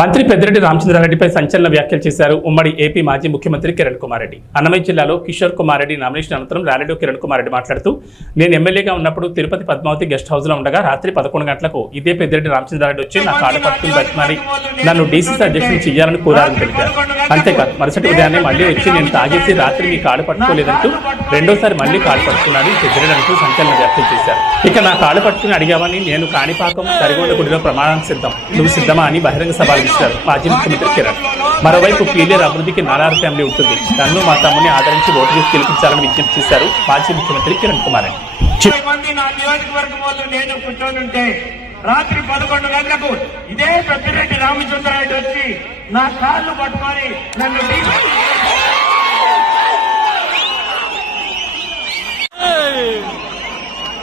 మంత్రి పెద్దిరెడ్డి రామచంద్రారెడ్డిపై సంచలన వ్యాఖ్యలు చేశారు. ఉమ్మడి ఏపీ మాజీ ముఖ్యమంత్రి కిరణ్ కుమార్ రెడ్డి అన్నమయ్య జిల్లాలో కిషోర్ కుమార్ రెడ్డి నామినేషన్ అనంతరం ర్యాలీలో కిరణ్ కుమార్ రెడ్డి మాట్లాడుతూ నేను ఎమ్మెల్యేగా ఉన్నప్పుడు తిరుపతి పద్మావతి గెస్ట్ హౌస్లో ఉండగా రాత్రి పదకొండు గంటలకు ఇదే పెద్దిరెడ్డి రామచంద్రారెడ్డి వచ్చి నా కాళ్ళు పట్టుకుని బతిమాలి నన్ను డీసీసీ అధ్యక్షుని చేయాలని కోరాలని తెలిపారు. అంతేకాదు మరుసటి ఉదయాన్నే మళ్ళీ వచ్చి నేను తాగేసి రాత్రి మీ కాళ్ళు పట్టుకోలేదంటూ రెండోసారి మళ్ళీ కాళ్ళు పట్టుకున్నాడు. ఈ సంచలనం వ్యక్తం చేశారు. ఇక నా కాళ్ళు పట్టుకుని అడిగామని నేను కాణిపాకం తరిగొండ గుడిలో ప్రమాణం సిద్ధం. నువ్వు సిద్ధమా? అని బహిరంగ సభలు ఇచ్చారు మాజీ ముఖ్యమంత్రి కిరణ్. మరోవైపు పీలేరు అభివృద్ధికి నారాయణ ఫ్యామిలీ ఉంటుంది. నన్ను మా తమ్ముని ఆదరించి ఓటు వేసి గెలిపించాలని విజ్ఞప్తి చేశారు మాజీ ముఖ్యమంత్రి కిరణ్ కుమార్ మంది నా నేను కూర్చొని ఉంటే రాత్రి పదకొండు గంటలకు ఇదే పెద్దిరెడ్డి రామచంద్ర నా కాళ్ళు పట్టుకొని నన్ను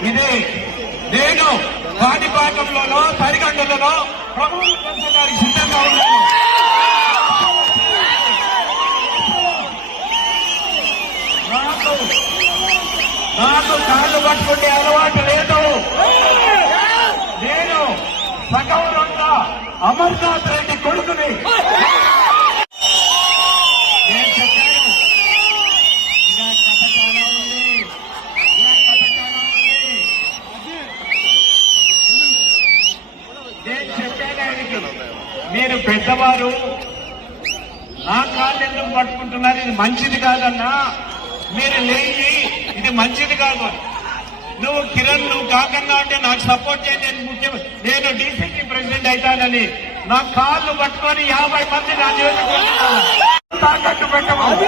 ఇది నేను కాణిపాకంలోనో పరిగండలలో ప్రభుత్వం గారికి సిద్ధంగా ఉన్నాను. నాకు నాకు కాళ్ళు పట్టుకుంటే అలవాటు లేదు. నేను సగౌరవంగా అమర్నాథ్ రెడ్డి కొడుకుని. నేను ఇలా ఇలా ఉంది మీరు పెద్దవారు నా కాళ్ళు ఎందుకు పట్టుకుంటున్నారు? ఇది మంచిది కాదన్నా. మీరు లేచి ఇది మంచిది కాదు అని. నువ్వు కిరణ్ నువ్వు కాకన్నా అంటే నాకు సపోర్ట్ చేయి నేను ముఖ్యం నేను డీసీసీ ప్రెసిడెంట్ అవుతానని. నా కాళ్ళు పట్టుకొని యాభై మంది నా నియోజకవర్గంలో తాకట్టు పెట్టమని.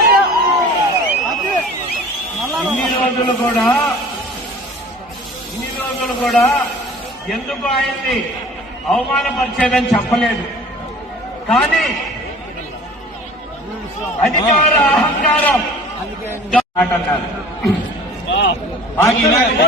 ఇన్ని రోజులు కూడా ఇన్ని రోజులు కూడా ఎందుకు ఆయన్ని అవమానపరిచేదని చెప్పలేదు. కానీ అధికార అహంకారం. మాట అన్నారు. మాకు ఇలాంటి